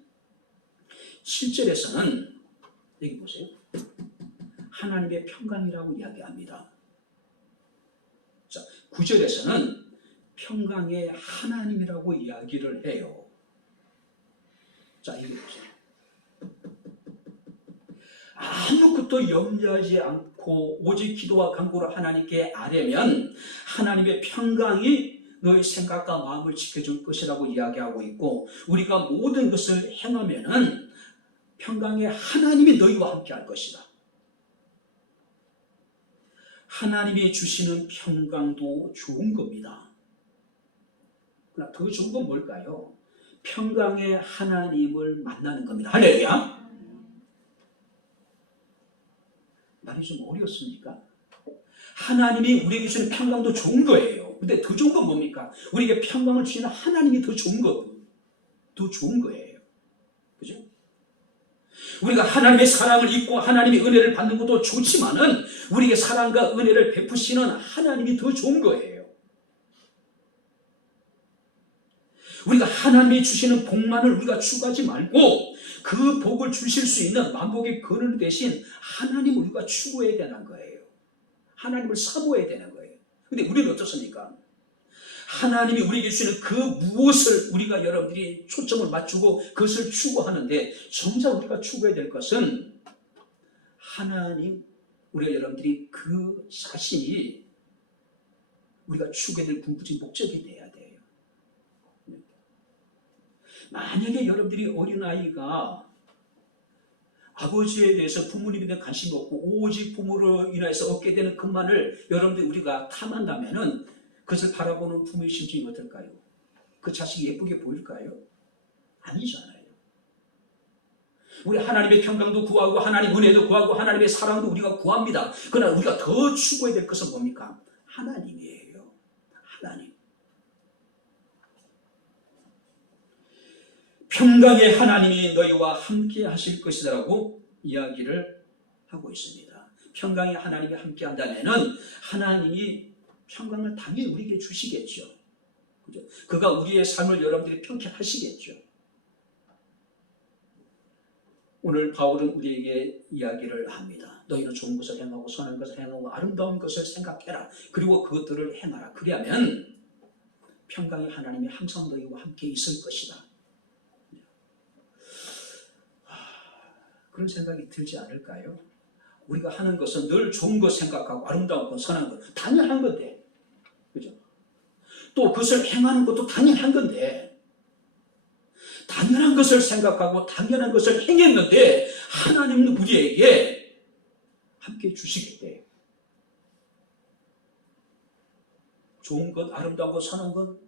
7절에서는 여기 보세요. 하나님의 평강이라고 이야기합니다. 자, 9절에서는 평강의 하나님이라고 이야기를 해요. 자, 여기 보세요. 아무것도 염려하지 않고 오직 기도와 간구로 하나님께 아뢰면 하나님의 평강이 너의 생각과 마음을 지켜줄 것이라고 이야기하고 있고, 우리가 모든 것을 행하면은 평강의 하나님이 너희와 함께 할 것이다. 하나님이 주시는 평강도 좋은 겁니다. 그러나 더 좋은 건 뭘까요? 평강의 하나님을 만나는 겁니다. 할렐루야. 말이 좀 어렵습니까? 하나님이 우리에게 주시는 평강도 좋은 거예요. 근데 더 좋은 건 뭡니까? 우리에게 평강을 주시는 하나님이 더 좋은 거예요. 그죠? 우리가 하나님의 사랑을 잊고 하나님의 은혜를 받는 것도 좋지만은 우리에게 사랑과 은혜를 베푸시는 하나님이 더 좋은 거예요. 우리가 하나님이 주시는 복만을 우리가 추구하지 말고 그 복을 주실 수 있는 만복의 근원 대신 하나님을 우리가 추구해야 되는 거예요. 하나님을 사모해야 되는 거예요. 근데 우리는 어떻습니까? 하나님이 우리에게 주시는 그 무엇을 우리가 여러분들이 초점을 맞추고 그것을 추구하는데, 정작 우리가 추구해야 될 것은 하나님, 우리가 여러분들이 그 자신이 우리가 추구해야 될 궁극적인 목적이 돼야 돼요. 만약에 여러분들이 어린아이가 아버지에 대해서 부모님에 대한 관심이 없고 오직 부모로 인해서 얻게 되는 것만을 여러분들이 우리가 탐한다면은 그것을 바라보는 부모의 심정이 어떨까요? 그 자식이 예쁘게 보일까요? 아니잖아요. 우리 하나님의 평강도 구하고 하나님의 은혜도 구하고 하나님의 사랑도 우리가 구합니다. 그러나 우리가 더 추구해야 될 것은 뭡니까? 하나님이에요. 하나님. 평강의 하나님이 너희와 함께 하실 것이라고 이야기를 하고 있습니다. 평강의 하나님이 함께 한다면은 하나님이 평강을 당연히 우리에게 주시겠죠. 그죠? 그가 우리의 삶을 여러분들이 평행하시겠죠. 오늘 바울은 우리에게 이야기를 합니다. 너희는 좋은 것을 행하고 선한 것을 행하고 아름다운 것을 생각해라. 그리고 그것들을 행하라. 그리하면 평강의 하나님이 항상 너희와 함께 있을 것이다. 그런 생각이 들지 않을까요? 우리가 하는 것은 늘 좋은 것 생각하고 아름다운 것, 선한 것, 당연한 건데, 그죠? 또 그것을 행하는 것도 당연한 건데, 당연한 것을 생각하고 당연한 것을 행했는데 하나님은 우리에게 함께 주시겠대요. 좋은 것, 아름다운 것, 선한 것,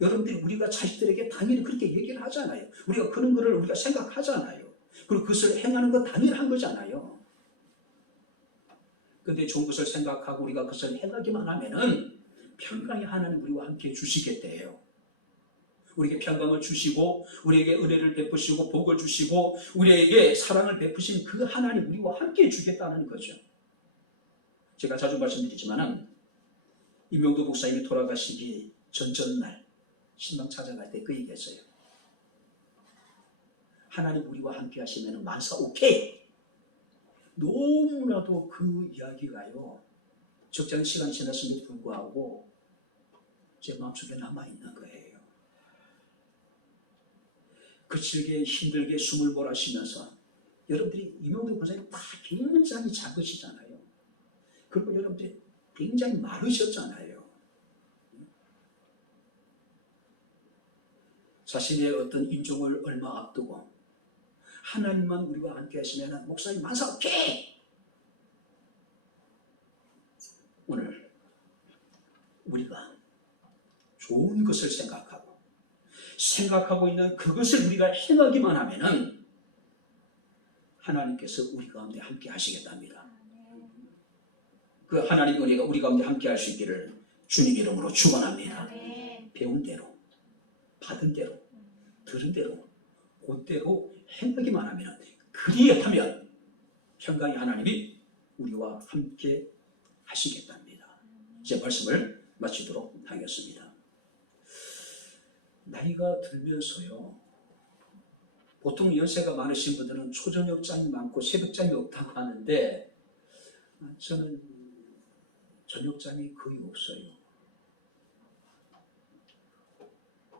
여러분들이 우리가 자식들에게 당연히 그렇게 얘기를 하잖아요. 우리가 그런 거를 우리가 생각하잖아요. 그리고 그것을 행하는 건 당연한 거잖아요. 그런데 좋은 것을 생각하고 우리가 그것을 행하기만 하면은 평강의 하나님 우리와 함께 주시겠대요. 우리에게 평강을 주시고 우리에게 은혜를 베푸시고 복을 주시고 우리에게 사랑을 베푸신 그 하나님 우리와 함께 주겠다는 거죠. 제가 자주 말씀드리지만은 임용도 목사님이 돌아가시기 전날 신방 찾아갈 때 그 얘기했어요. 하나님 우리와 함께 하시면 만사 오케이. 너무나도 그 이야기가요, 적잖은 시간이 지났음에도 불구하고 제 마음속에 남아있는 거예요. 거칠게 힘들게 숨을 몰아쉬면서, 여러분들이 임용도 목사님 다 굉장히 작으시잖아요. 그리고 여러분들이 굉장히 마르셨잖아요. 자신의 어떤 인종을 얼마 앞두고 하나님만 우리와 함께 하시면 목사님 만사 오케이. 오늘 우리가 좋은 것을 생각하고 있는 그것을 우리가 행하기만 하면은 하나님께서 우리 가운데 함께 하시겠답니다. 그 하나님의 은혜가 우리 가운데 함께 할 수 있기를 주님 이름으로 축원합니다. 배운 대로, 받은 대로, 들은 대로, 그대로 행하기만 하면, 그리하면 평강의 하나님이 우리와 함께 하시겠답니다. 제 말씀을 마치도록 하겠습니다. 나이가 들면서요, 보통 연세가 많으신 분들은 초저녁잠이 많고 새벽잠이 없다고 하는데, 저는 저녁잠이 거의 없어요.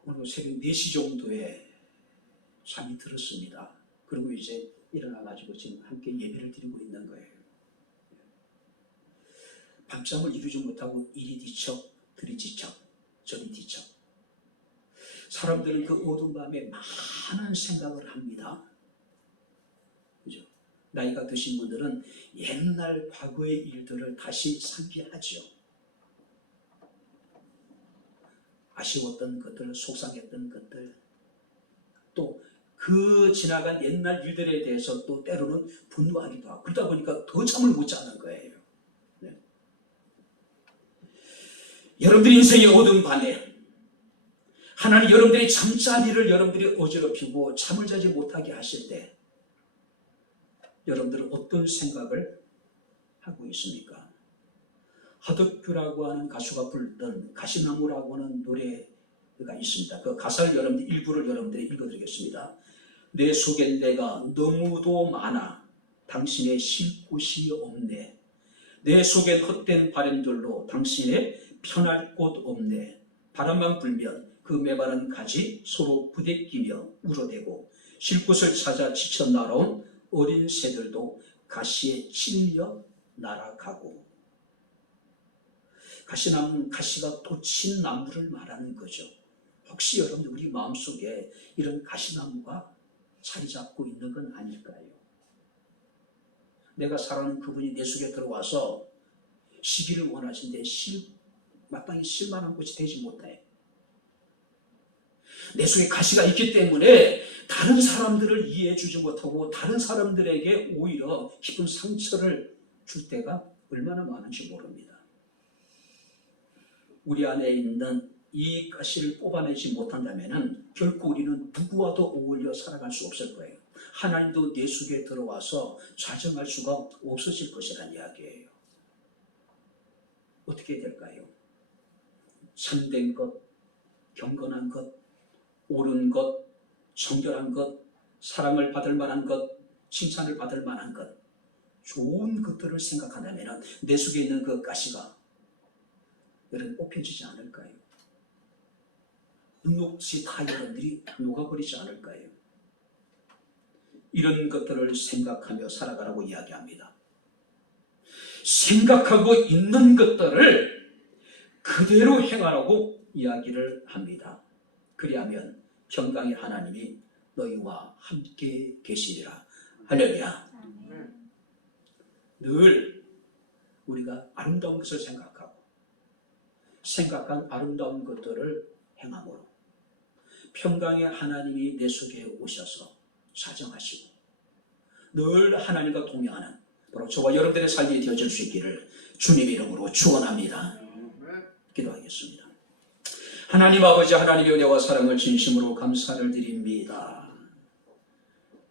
오늘 새벽 4시 정도에 잠이 들었습니다. 그리고 이제 일어나가지고 지금 함께 예배를 드리고 있는 거예요. 밤잠을 이루지 못하고 이리 뒤척, 들이 뒤척, 저리 뒤척. 사람들은 그 어두운 밤에 많은 생각을 합니다. 그죠? 나이가 드신 분들은 옛날 과거의 일들을 다시 상기하죠. 아쉬웠던 것들, 속상했던 것들, 또 그 지나간 옛날 일들에 대해서 또 때로는 분노하기도 하고, 그러다 보니까 더 잠을 못 자는 거예요. 네. 여러분들 인생의 어두운 밤에 하나님 여러분들의 잠자리를 여러분들이 어지럽히고 잠을 자지 못하게 하실 때 여러분들은 어떤 생각을 하고 있습니까? 하덕규라고 하는 가수가 불렀던 가시나무라고 하는 노래가 있습니다. 그 가사를 여러분들 일부를 여러분들이 읽어드리겠습니다. 내 속엔 내가 너무도 많아 당신의 쉴 곳이 없네. 내 속엔 헛된 바람들로 당신의 편할 곳 없네. 바람만 불면 그 메마른 가지 서로 부대끼며 울어대고 쉴 곳을 찾아 지쳐 날아온 어린 새들도 가시에 찔려 날아가고. 가시나무는 가시가 돋친 나무를 말하는 거죠. 혹시 여러분들 우리 마음속에 이런 가시나무가 자리 잡고 있는 건 아닐까요? 내가 사랑하는 그분이 내 속에 들어와서 쉬기를 원하시는데 마땅히 쉴 만한 곳이 되지 못해. 내 속에 가시가 있기 때문에 다른 사람들을 이해해 주지 못하고 다른 사람들에게 오히려 깊은 상처를 줄 때가 얼마나 많은지 모릅니다. 우리 안에 있는 이 가시를 뽑아내지 못한다면 결코 우리는 누구와도 어울려 살아갈 수 없을 거예요. 하나님도 내 속에 들어와서 좌정할 수가 없어질 것이라는 이야기예요. 어떻게 될까요? 참된 것, 경건한 것, 옳은 것, 정결한 것, 사랑을 받을 만한 것, 칭찬을 받을 만한 것, 좋은 것들을 생각한다면 내 속에 있는 그 가시가 여러분 뽑혀지지 않을까요? 눅눅이 다 여러분들이 녹아버리지 않을까요? 이런 것들을 생각하며 살아가라고 이야기합니다. 생각하고 있는 것들을 그대로 행하라고 이야기를 합니다. 그리하면 평강의 하나님이 너희와 함께 계시리라. 할렐루야. 늘 우리가 아름다운 것을 생각하고 생각한 아름다운 것들을 행함으로 평강의 하나님이 내 속에 오셔서 사정하시고 늘 하나님과 동행하는 바로 저와 여러분들의 삶이 되어질 수 있기를 주님의 이름으로 축원합니다. 기도하겠습니다. 하나님 아버지, 하나님의 은혜와 사랑을 진심으로 감사를 드립니다.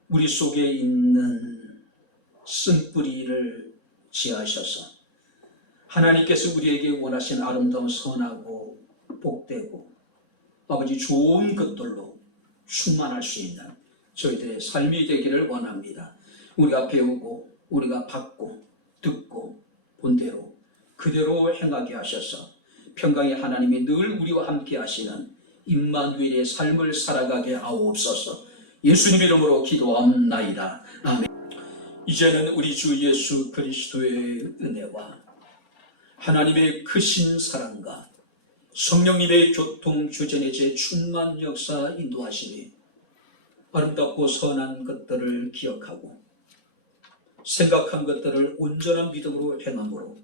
우리 속에 있는 쓴뿌리를 지하셔서 하나님께서 우리에게 원하신 아름다운 선하고 복되고 아버지 좋은 것들로 충만할 수 있는 저희들의 삶이 되기를 원합니다. 우리가 배우고 우리가 받고 듣고 본 대로 그대로 행하게 하셔서 평강의 하나님이 늘 우리와 함께 하시는 임마누엘의 삶을 살아가게 하옵소서. 예수님 이름으로 기도합나이다. 아멘. 이제는 우리 주 예수 그리스도의 은혜와 하나님의 크신 사랑과 성령님의 교통주전의 제 충만 역사 인도하시니 아름답고 선한 것들을 기억하고 생각한 것들을 온전한 믿음으로 행함으로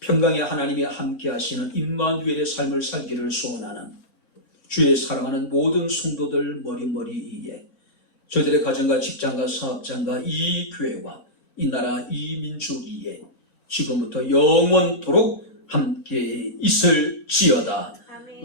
평강의 하나님이 함께 하시는 임마누엘의 삶을 살기를 소원하는 주의 사랑하는 모든 성도들 머리머리 위에 저희들의 가정과 직장과 사업장과 이 교회와 이 나라 이 민족 위에 지금부터 영원토록 함께 있을지어다. 아멘.